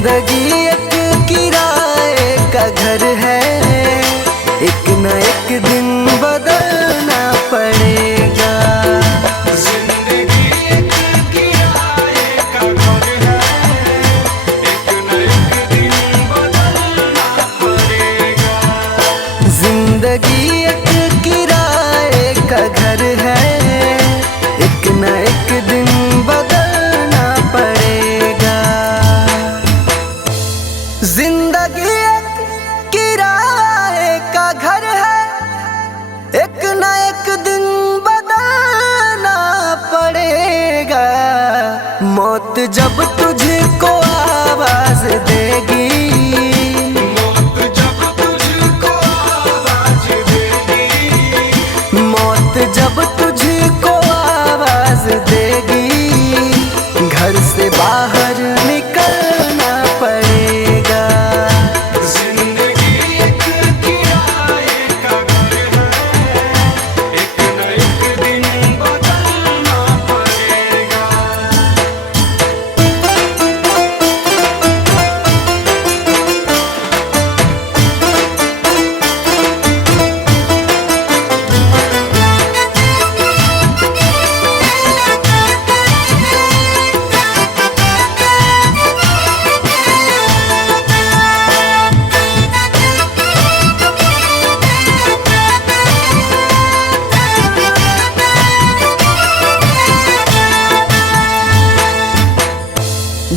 जिंदगी एक किराए का घर है, एक न एक दिन बदलना पड़ेगा। जिंदगी एक किराए का घर है, एक न एक दिन बदलना पड़ेगा। जिंदगी एक किराए का घर है, एक न एक दिन बदलना पड़ेगा। जिंदगी एक किराए का घर है, एक न एक दिन बदलना पड़ेगा। मौत जब तुझको आवाज देगी, मौत जब तुझको आवाज देगी, मौत जब तुझको आवाज देगी, घर से बाहर निकलना पड़ेगा। जिंदगी एक किराए का घर है, एक न एक दिन बदलना पड़ेगा।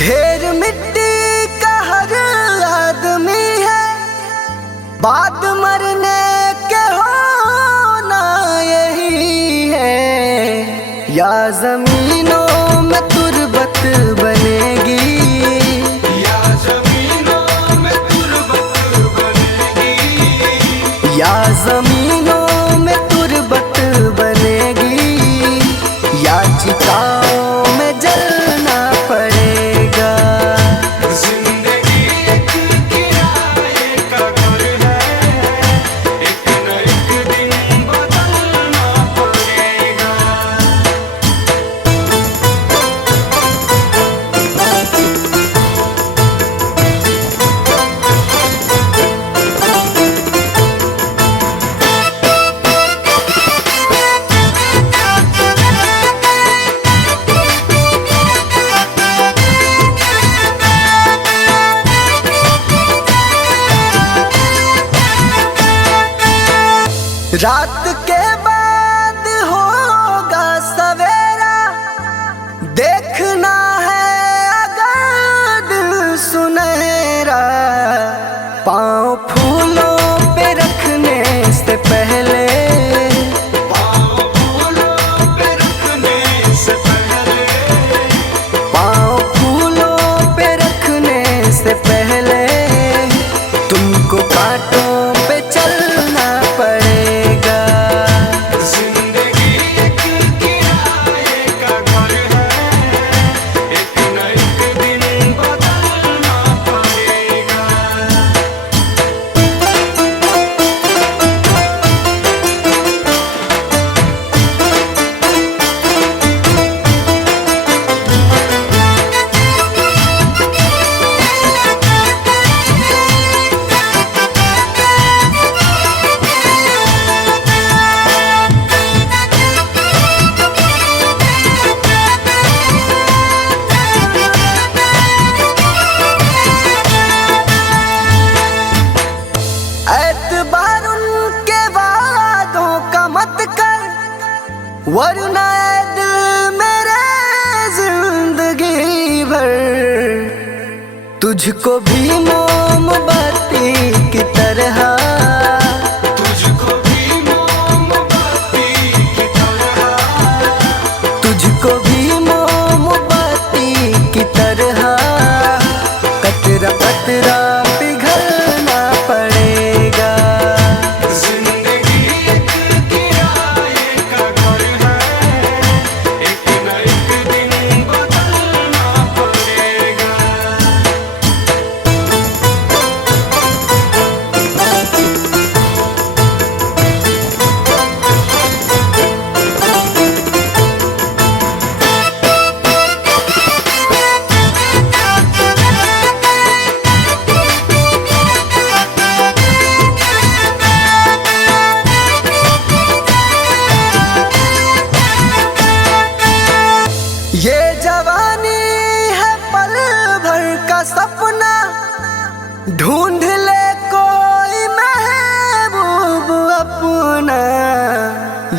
ढेर मिट्टी का हर आदमी है, बाद मरने के होना यही है। या जमीनों में तुरबत बनेगी, या जमीनों में तुरबत बनेगी, या जमीनों में तुरबत बनेगी, या चिताओं में जलना पड़ेगा। जिंदगी एक किराए का घर है, एक न एक दिन बदलना पड़ेगा। रात के बाद होगा सवेरा, देखना है अगर दिल सुनहरा। पाँव फूलों पे रखने से पहले, पाँव फूलों पे रखने से पहले, पाँव फूलों पे रखने से पहले, तुमको कांटों पे चलना पड़ेगा। जिंदगी एक किराए का घर है, एक न एक दिन बदलना पड़ेगा। एतबार उनके वादों का मत कर, वरना ऐ दिल मेरे जिंदगी भर तुझको भी मोमबत्ती की तरह, तुझको भी मोमबत्ती की तरह, तुझको भी मोमबत्ती की तरह, कतरा कतरा पिघलना पड़ेगा। जिंदगी एक किराए का घर है, एक न एक दिन बदलना पड़ेगा। का सपना ढूंढ ले कोई महबूब अपना।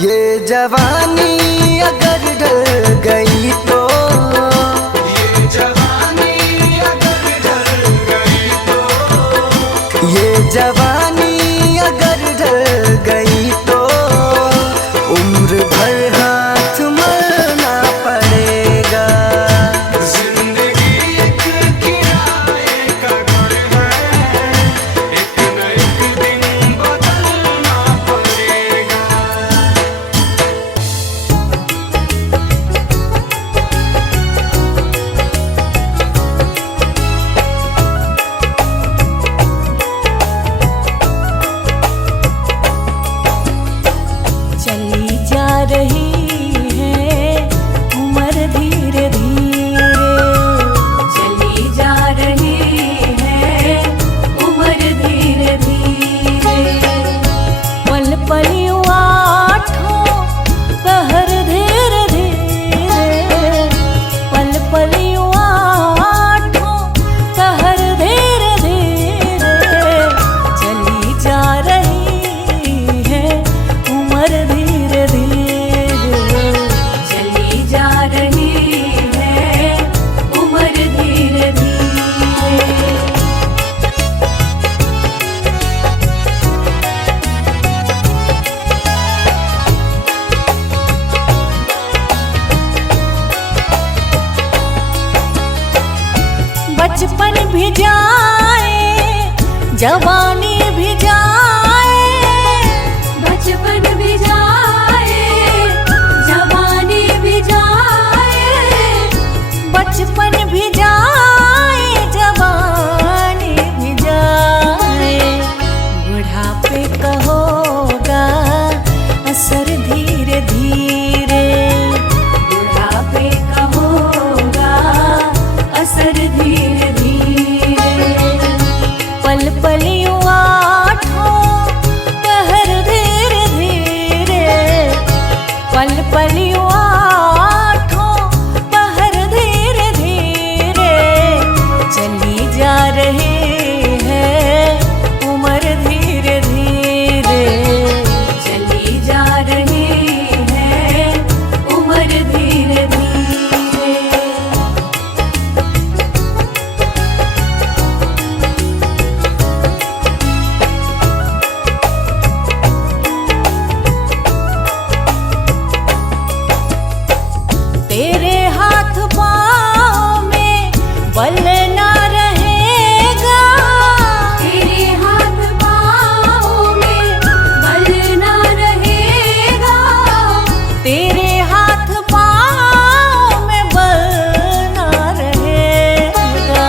ये जवानी अगर ढल गई तो, ये जवानी अगर ढल गई तो, ये जवानी अगर ढल गई तो उम्र भर हाथ मलना पड़ेगा। जिंदगी एक किराए का घर है, एक न एक दिन बदलना पड़ेगा। चली जा रही है उम्र धीरे धीरे, चली जा रही है उम्र धीरे धीरे। पल पल यूं आठों पहर धीरे धीरे, पल पल यूं आठों पहर धीरे धीरे। चली जा रही है उम्र धीरे धीरे, चली जा रही है उम्र धीरे धीरे। बचपन भी जाए जवानी भी जाए, बचपन भी जाए जवानी भी जाए, बचपन भी जाए जवानी भी जाए। बुढ़ापे का होगा असर धीरे धीरे, बुढ़ापे का होगा असर धीरे धीरे। पल पल यूं आठों पहर धीरे धीरे, पल पल यूं आठों पहर धीरे धीरे। चली जा रही है उम्र धीरे धीरे, चली जा रही है उम्र धीरे धीरे। तेरे हाथ पाँव में बल ना रहेगा, तेरे हाथ पाँव में बल ना रहेगा, तेरे हाथ पाँव में बल ना रहेगा।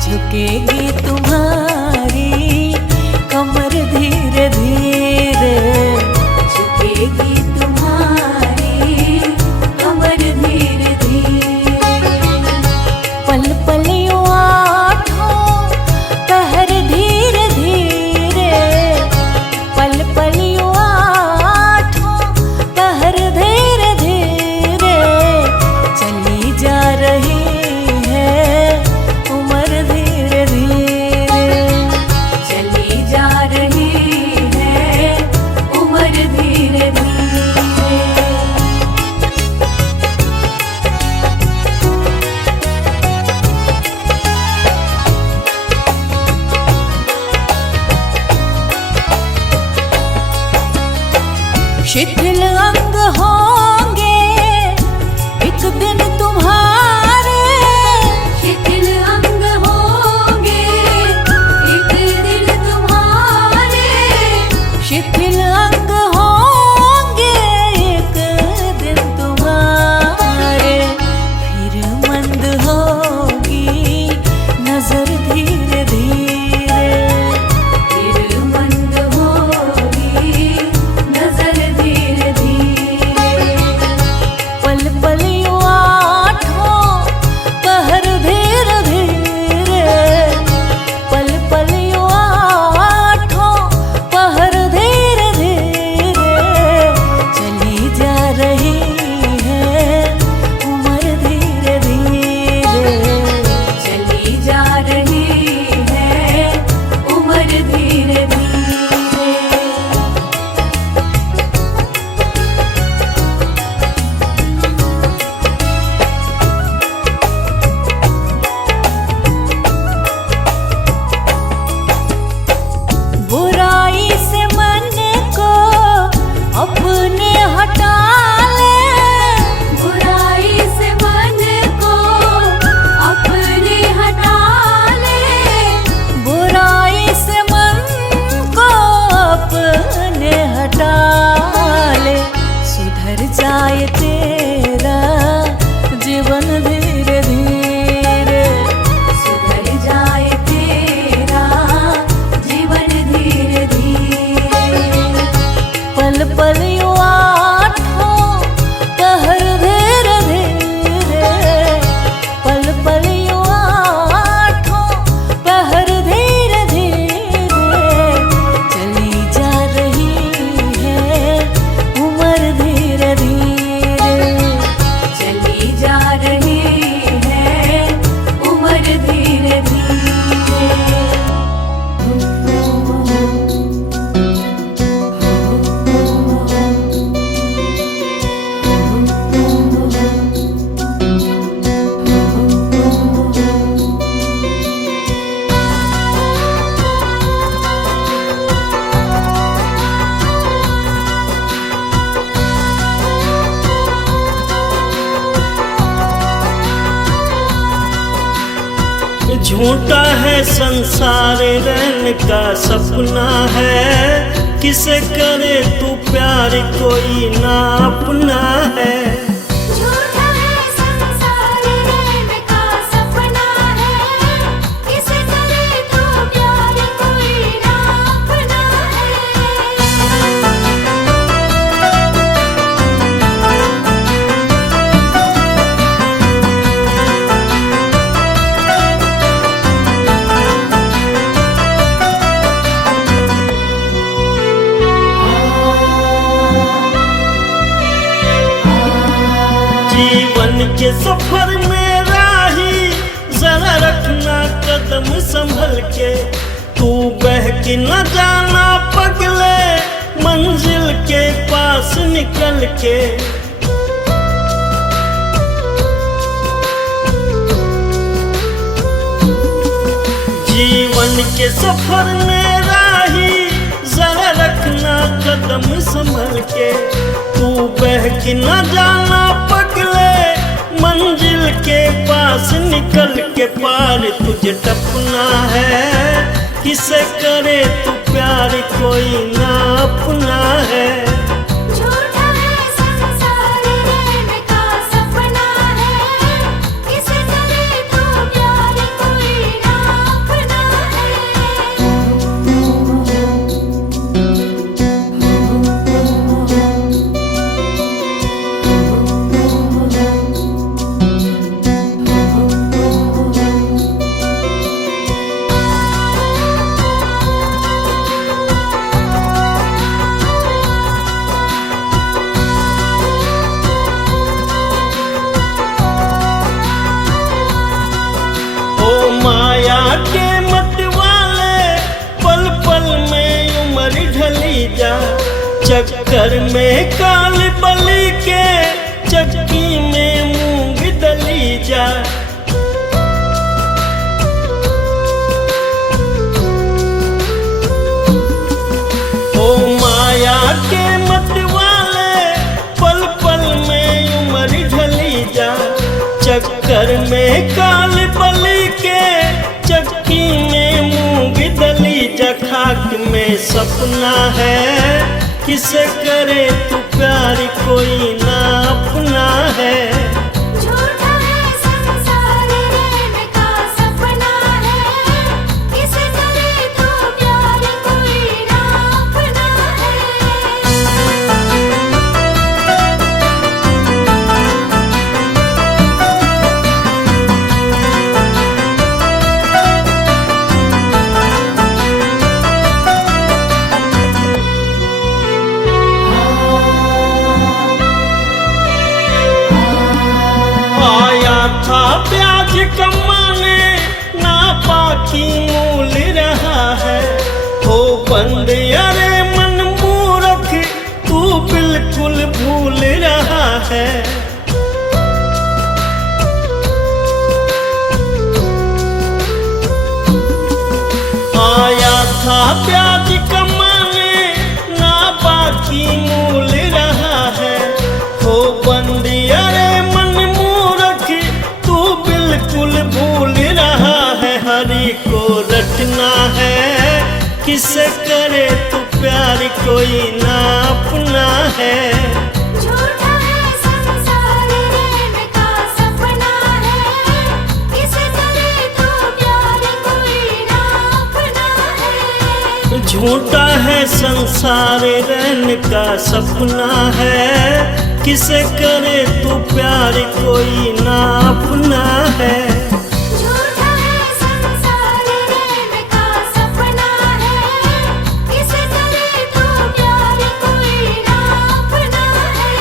झुकेगी तुम्हारी कमर धीरे धीरे, झुकेगी तुम्हारी कमर धीरे धीरे। पल पल यूं आठों पहर धीरे धीरे, पल पल यूं आठों पहर धीरे धीरे। चली जा रही है उम्र धीरे धीरे, चली जा रही है उम्र धीरे धीरे। शिथिल अंग होंगे एक दिन तुम्हारे, शिथिल अंग होंगे एक दिन तुम्हारे, शिथिल अंग होंगे एक दिन तुम्हारे। फिर मंद होगी नजर धीरे धीरे, फिर मंद होगी नजर धीरे धीरे। झूठा है संसार रैन का सपना है, किसे करे तू प्यार कोई ना अपना है। झूठा है संसार रैन का सपना है, किसे करे तू प्यार कोई ना अपना जीवन के सफर में राही जरा रखना कदम संभल के, तू बहक न जाना पगले मंजिल के पास निकल के। जीवन के सफर में राही जरा रखना कदम संभल के, तू बहक न जाना पगले मंजिल के पास निकल के। पार तुझे टपना है, किसे करे तू प्यार कोई ना अपना है। झूठा है संसार रैन का सपना है, किसे करे तू प्यार कोई ना अपना ओ माया के मत वाले पल पल में उम्र ढली जा, चक्कर में काल बलि के चक्की में मूंग दली जा। ओ माया के मत वाले पल पल में उम्र ढली जा, चक्कर में काल बलि के चक्की में मूंग दली जा। खाक में सपना है, किसे करे तू प्यार कोई ना अपना है। झूठा है संसार रैन का सपना है, किसे करे तू प्यार कोई ना अपना आया था प्याज कमाने ना पाकी मूल रहा है, हो बंद अरे मन मूर्ख तू बिल्कुल भूल रहा है। आया था प्याज कमाने ना बाकी मूल रहा है, हो बंद अरे मन मूर्ख तू बिल्कुल भूल रहा है। हरि को रटना है, किसे करे तू प्यार कोई ना अपना है। झूठा है संसार रैन का सपना है, किसे करे तू प्यार कोई ना अपना है। झूठा है संसार रैन का सपना है, किसे करे तू प्यार कोई ना अपना है। झूठा है संसार रैन का सपना है, किसे करे तू प्यार कोई ना अपना है।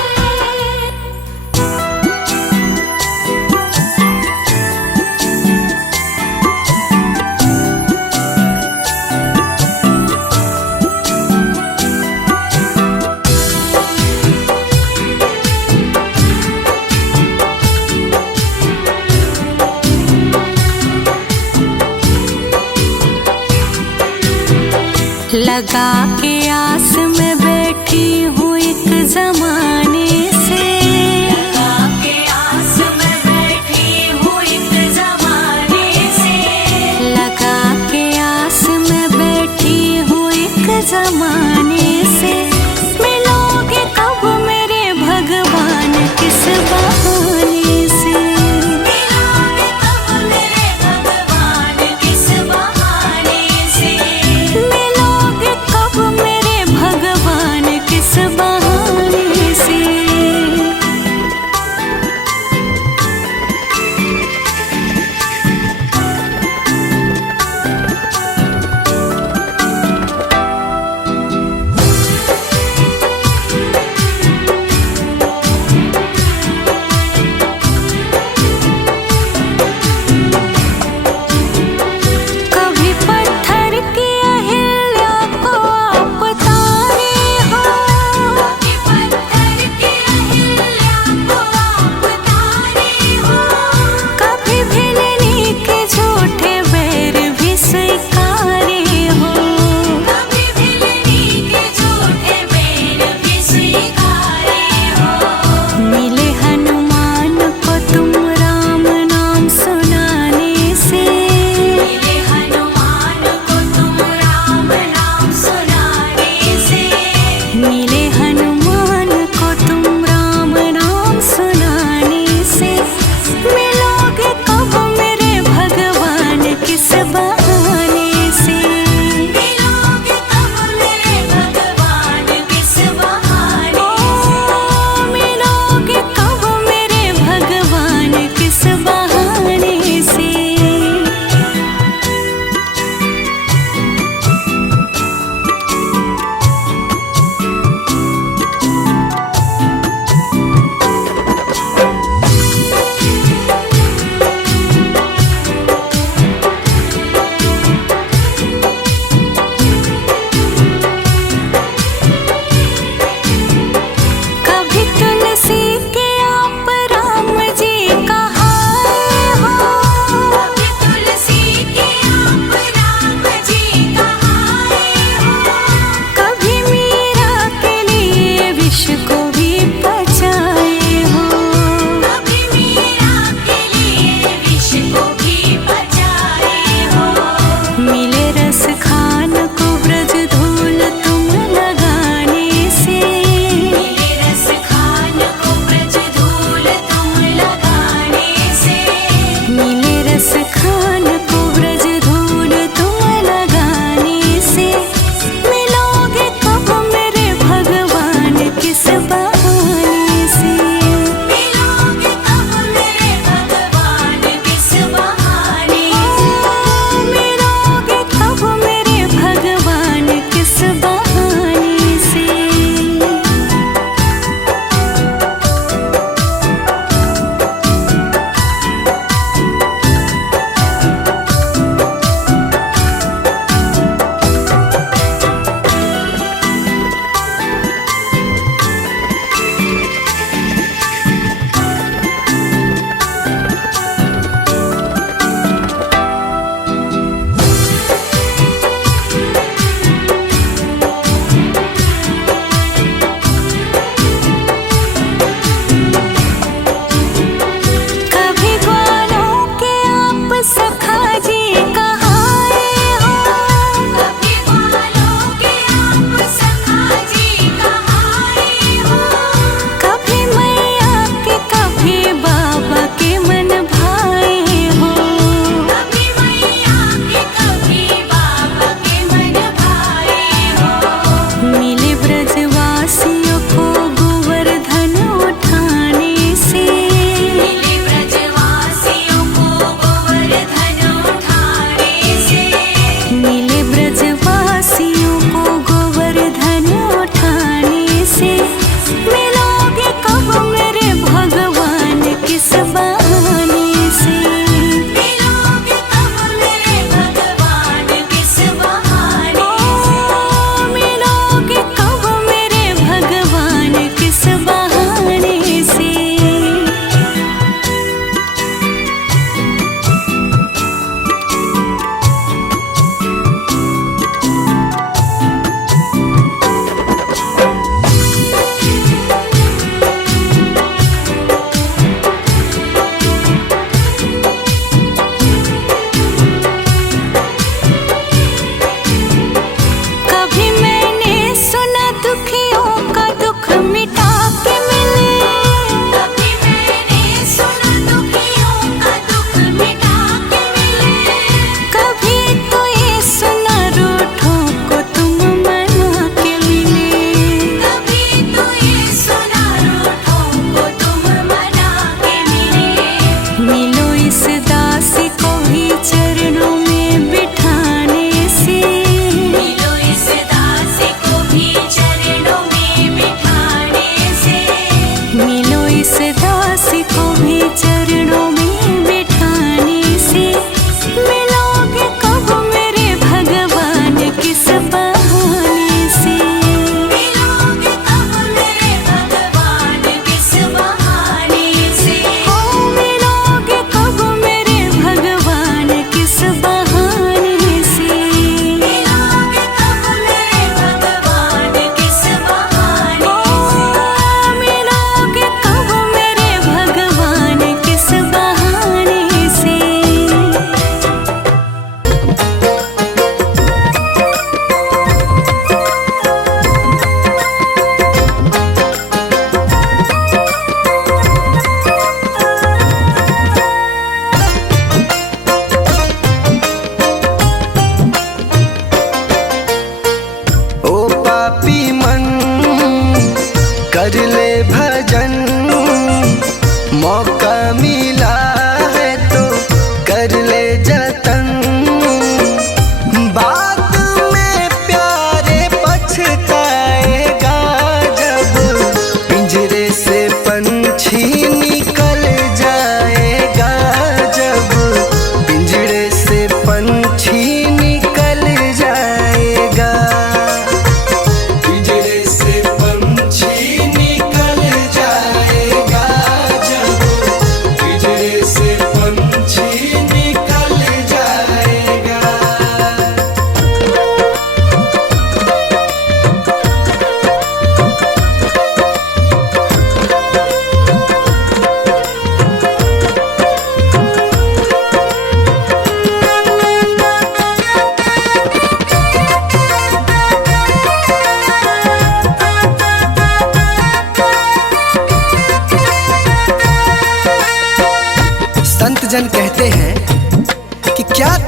लगा के आस में बैठी हूँ एक जमाने से, लगा के आस में बैठी हूँ एक जमाने से। जमाने से। मिलोगे कब मेरे भगवान किस बहाने से। मिलोगे कब मेरे भगवान किस बहाने से। मिलोगे कब मेरे भगवान किस बहाने से।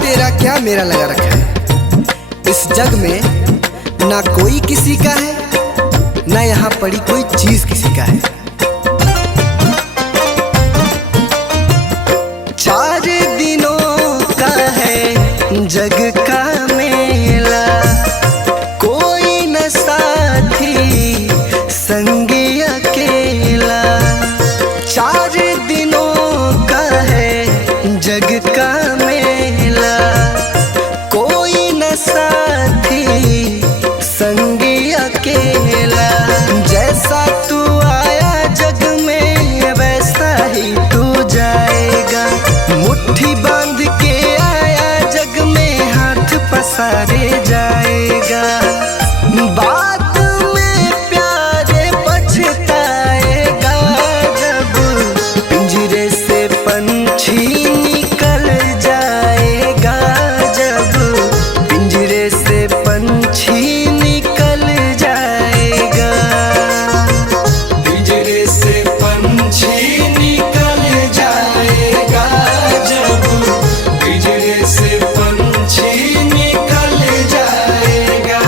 तेरा क्या मेरा लगा रखा है। इस जग में ना कोई किसी का है, ना यहाँ पड़ी कोई चीज किसी का है। 4 दिनों का है जग का मेला, कोई न साथी संगी अकेला। 4 दिनों का है जग का मेला, कोई न साथी संगी अकेला। जैसा तू आया जग में वैसा ही तू जाएगा, मुट्ठी बांध के आया जग में हाथ पसारे जाएगा। बात में प्यारे पछताएगा, जब पिंजरे से पंछी निकल जाएगा, जब पिंजरे से पंछी निकल जाएगा। पिंजरे से पंछी निकल जाएगा, जब पिंजरे से पंछी निकल जाएगा।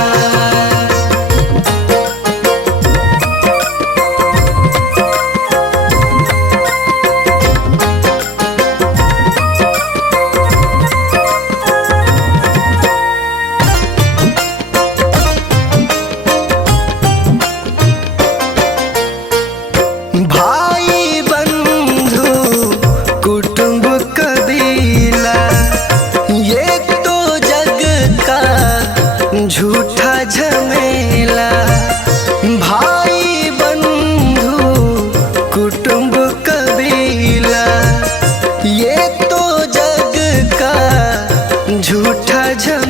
भाई बंधु कुटुंब कबीला, ये तो जग का झूठा झमेला। भाई बंधु कुटुंब कबीला, ये तो जग का झूठा झमेला।